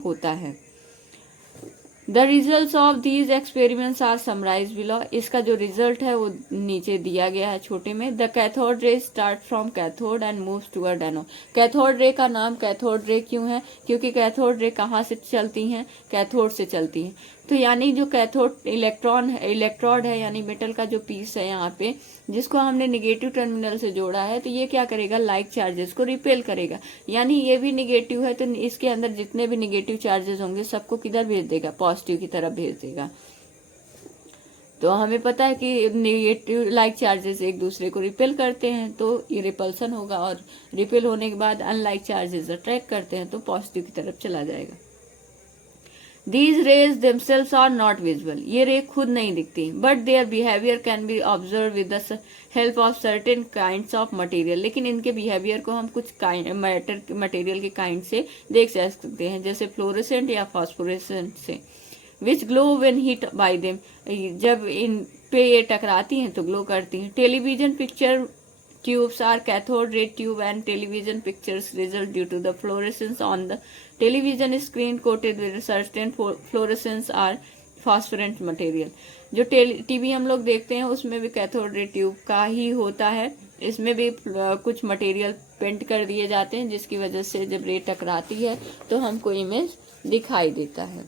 होता है। The result of these experiments are summarise below. इसका जो रिजल्ट है वो नीचे दिया गया है छोटे में। The cathode ray start from cathode and moves toward anode. Cathode ray का नाम कैथोड रे क्यों है? क्योंकि कैथोड रे कहाँ से चलती हैं? कैथोड से चलती हैं। तो यानी जो कैथोड इलेक्ट्रोड है यानी मेटल का जो पीस है यहाँ पे, जिसको हमने निगेटिव टर्मिनल से जोड़ा है, तो ये क्या करेगा? लाइक चार्जेस को रिपेल करेगा। यानी ये भी निगेटिव है तो इसके अंदर जितने भी निगेटिव चार्जेस होंगे सबको किधर भेज देगा? पॉजिटिव की तरफ भेज देगा। तो हमें पता है कि निगेटिव लाइक चार्जेस एक दूसरे को रिपेल करते हैं तो ये रिपल्सन होगा, और रिपेल होने के बाद अनलाइक चार्जेस अट्रैक्ट करते हैं तो पॉजिटिव की तरफ चला जाएगा। These rays themselves are not visible. ये रे खुद नहीं दिखती, but their behavior can be observed with the help of certain kinds of material. लेकिन इनके बिहेवियर को हम कुछ मटेरियल के काइंड से देख सकते हैं, जैसे फ्लोरेसेंट या फास्फोरेसेंट से, which glow when hit by them. जब इन पे ये टकराती हैं तो ग्लो करती हैं। Television picture tubes are cathode ray tube and television pictures result due to the fluorescence on the television screen coated with certain fluorescence are phosphorescent material. जो TV हम लोग देखते हैं उसमें भी कैथोड रे ट्यूब का ही होता है। इसमें भी कुछ मटेरियल पेंट कर दिए जाते हैं जिसकी वजह से जब रे टकराती है तो हमको इमेज दिखाई देता है।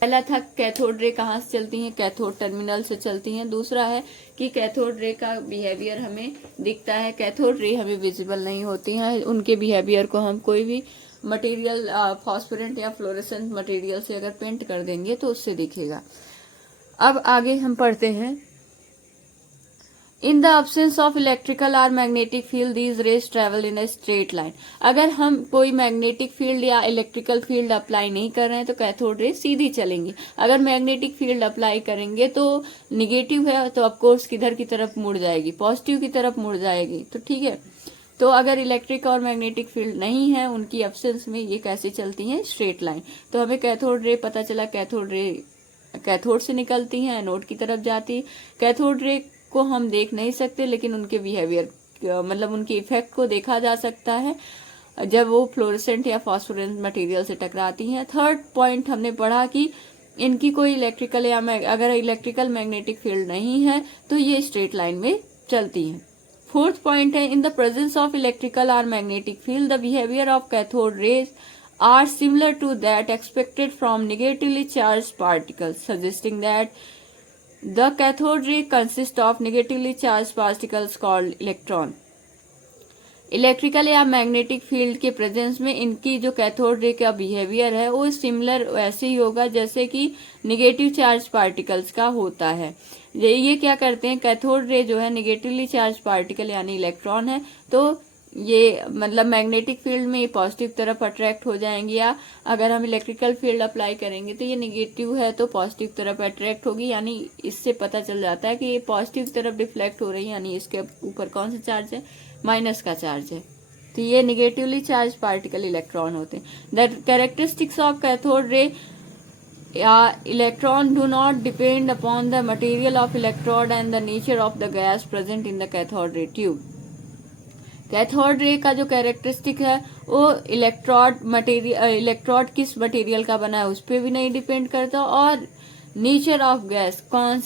पहला था कैथोड रे कहाँ से चलती हैं? कैथोड टर्मिनल से चलती हैं। दूसरा है कि कैथोड रे का बिहेवियर हमें दिखता है, कैथोड रे हमें विजिबल नहीं होती हैं। उनके बिहेवियर को हम कोई भी मटेरियल फॉस्फोरेंट या फ्लोरेसेंट मटेरियल से अगर पेंट कर देंगे तो उससे दिखेगा। अब आगे हम पढ़ते हैं। In the absence of electrical और magnetic field these rays travel in a straight line. अगर हम कोई मैग्नेटिक फील्ड या इलेक्ट्रिकल फील्ड अप्लाई नहीं कर रहे हैं तो कैथोड रे सीधी चलेंगी। अगर मैग्नेटिक फील्ड अप्लाई करेंगे तो निगेटिव है तो ऑफकोर्स किधर की तरफ मुड़ जाएगी? पॉजिटिव की तरफ मुड़ जाएगी। तो ठीक है, तो अगर इलेक्ट्रिक और मैग्नेटिक फील्ड नहीं है उनकी एब्सेंस में ये कैसे चलती हैं? Straight line. तो हमें कैथोड रे पता चला, कैथोड रे कैथोड से निकलती हैं, एनोड की तरफ जाती। कैथोड रे को हम देख नहीं सकते लेकिन उनके बिहेवियर मतलब उनके इफेक्ट को देखा जा सकता है जब वो फ्लोरेसेंट या फॉस्फोरेंट मटेरियल से टकराती हैं। थर्ड पॉइंट हमने पढ़ा कि इनकी कोई इलेक्ट्रिकल या अगर इलेक्ट्रिकल मैग्नेटिक फील्ड नहीं है तो ये स्ट्रेट लाइन में चलती हैं। फोर्थ पॉइंट है, in the presence of electrical और magnetic field the behaviour of cathode rays are similar to that expected from negatively charge particles, suggesting that the cathode ray consists of negatively charged particles called electron. Electrical या magnetic field के presence में इनकी जो cathode ray का behaviour है वो similar वैसे ही होगा जैसे कि निगेटिव चार्ज पार्टिकल्स का होता है। ये क्या करते हैं? कैथोड रे जो है निगेटिवली चार्ज पार्टिकल यानी इलेक्ट्रॉन है, तो ये मतलब मैग्नेटिक फील्ड में पॉजिटिव तरफ अट्रैक्ट हो जाएंगी, या अगर हम इलेक्ट्रिकल फील्ड अप्लाई करेंगे तो ये निगेटिव है तो पॉजिटिव तरफ अट्रैक्ट होगी। यानी इससे पता चल जाता है कि ये पॉजिटिव तरफ डिफ्लेक्ट हो रही है, यानी इसके ऊपर कौन सा चार्ज है? माइनस का चार्ज है। तो ये निगेटिवली चार्ज पार्टिकल इलेक्ट्रॉन होते हैं। The characteristics of cathode ray electron do not depend upon the material of electrode and the nature of the gas present in the cathode ray tube. Cathode ray का जो characteristic है वो electrode किस material का बना है उस पर भी नहीं डिपेंड करता, और नेचर ऑफ गैस कौन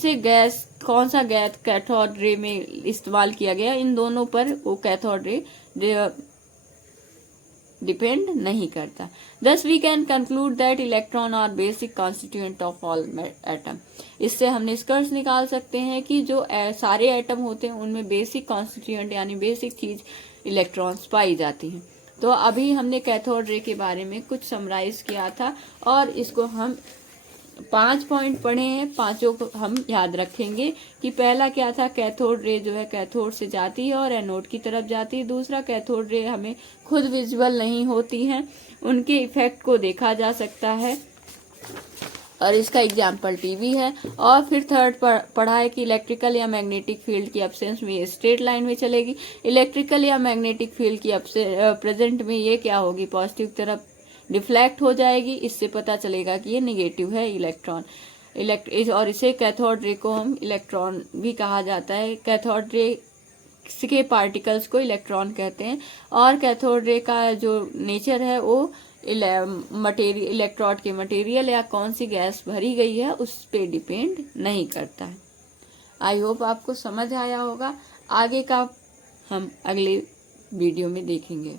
सा गैस कैथोड रे में इस्तेमाल किया गया, इन दोनों पर वो कैथोड रे डिपेंड नहीं करता। Thus we can conclude that electron are basic constituent of all atom. इससे हम निष्कर्ष निकाल सकते हैं कि जो सारे एटम होते हैं उनमें बेसिक कॉन्स्टिट्यूएंट यानी बेसिक चीज इलेक्ट्रॉन्स पाई जाती हैं। तो अभी हमने कैथोड रे के बारे में कुछ समराइज किया था और इसको हम 5 पॉइंट पढ़े हैं, पांचों को हम याद रखेंगे कि पहला क्या था? कैथोड रे जो है कैथोड से जाती है और एनोड की तरफ जाती है। दूसरा, कैथोड रे हमें खुद विजिबल नहीं होती हैं, उनके इफेक्ट को देखा जा सकता है और इसका एग्जाम्पल टीवी है। और फिर थर्ड पढ़ा है कि इलेक्ट्रिकल या मैग्नेटिक फील्ड की एब्सेंस में ये स्ट्रेट लाइन में चलेगी। इलेक्ट्रिकल या मैग्नेटिक फील्ड की प्रेजेंट में ये क्या होगी? पॉजिटिव तरफ डिफ्लेक्ट हो जाएगी। इससे पता चलेगा कि ये नेगेटिव है इलेक्ट्रॉन। और इसे कैथोड रे को हम इलेक्ट्रॉन भी कहा जाता है। कैथोड रे के पार्टिकल्स को इलेक्ट्रॉन कहते हैं और कैथोड रे का जो नेचर है वो मटेरियल इलेक्ट्रोड के मटेरियल या कौन सी गैस भरी गई है उस पे डिपेंड नहीं करता है। आई होप आपको समझ आया होगा। आगे का हम अगले वीडियो में देखेंगे।